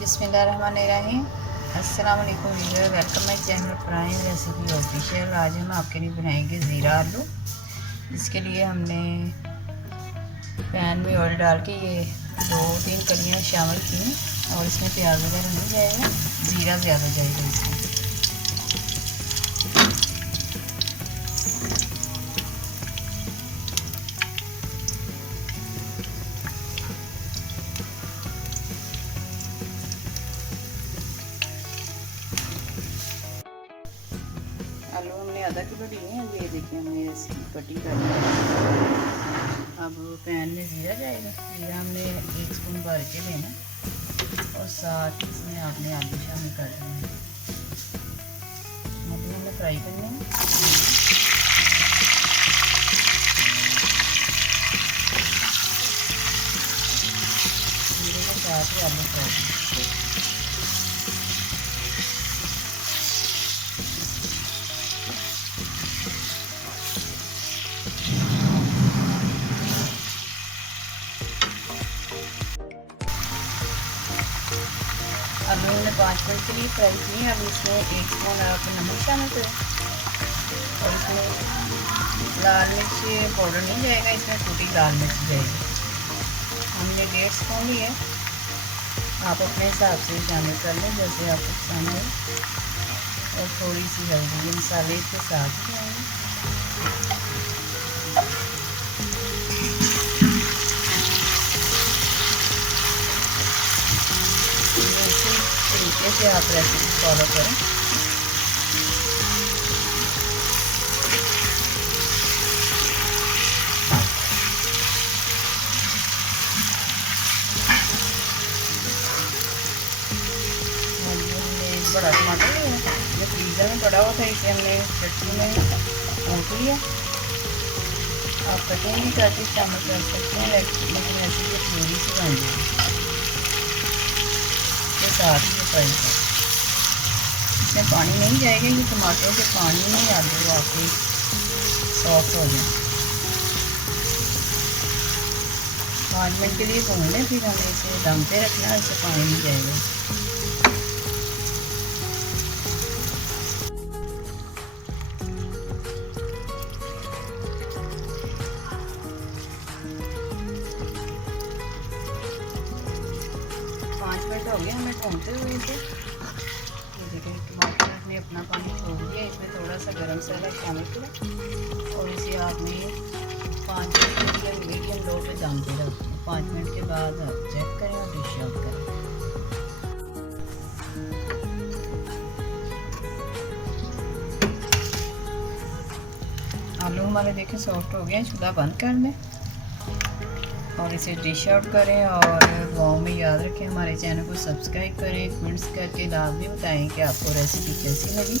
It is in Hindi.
बिस्मिल्लाहिर्रहमानिर्रहीम। अस्सलाम वालेकुम viewer, welcome my channel prime recipe official. आज हम आपके लिए बनाएंगे ज़ीरा आलू। इसके लिए हमने पैन में ऑयल डाल के ये 2-3 कलियाँ शामिल की और इसमें प्याज वगैरह नहीं जाएगा, ज़ीरा ज़्यादा जाएगा इसमें। आलू हमने आधा किलो लिए हैं, ये देखिए हमने इसकी कटिंग करनी है। अब पैन में ज़ीरा जाएगा। ज़ीरा हमने 1 स्पून भर के लेना और साथ इसमें आपने आलू शामिल कर देना है। आलू हमने फ्राई करने हैं। ज़ीरे के साथ ही आलू फ्राई करना। आलू हमने 5 मिनट के लिए फ्राई किए। अब इसमें 1 स्पून आप नमक शामिल करें और इसमें लाल मिर्च पाउडर नहीं जाएगा, इसमें छोटी लाल मिर्च जाएगी। हमने 1.5 स्पून लिए, आप अपने हिसाब से शामिल कर लें जैसे आपको पसंद है। और थोड़ी सी हल्दी, ये मसाले इसके साथ ही आएंगे। तरीके से आप रेसिपी फॉलो करें। हमने एक बड़ा टमाटर लिया, ये फ्रीज़र में पड़ा हुआ था, इसे हमने चटनी में कूट लिया। आप कटिंग भी करके शामिल कर सकते हैं, लेकिन ऐसी ये प्यूरी सी बन जाएगी। साथ ही फ्राई कर, इसमें पानी नहीं जाएगा, ये टमाटर के पानी में आलू आपके सॉफ्ट हो जाए। 5 मिनट के लिए भून लें, फिर हमें इसे दम पे रखना है, इससे पानी नहीं जाएगा। हो गया हमें भूनते हुए इसे। ये देखिए टमाटर ने अपना पानी छोड़ दिया। इसमें थोड़ा सा गरम मसाला शामिल करें और इसे आपने 5 मिनट के लिए मीडियम लो पे दम पे रख दें। 5 मिनट के बाद आप चेक करें और डिश आउट करें। आलू हमारे देखें सॉफ्ट हो गए, चूल्हा बंद कर दें और इसे डिश आउट करें। और दुआओं में याद रखें, हमारे चैनल को सब्सक्राइब करें, कमेंट्स करके लाजमी बताएं कि आपको रेसिपी कैसी लगी।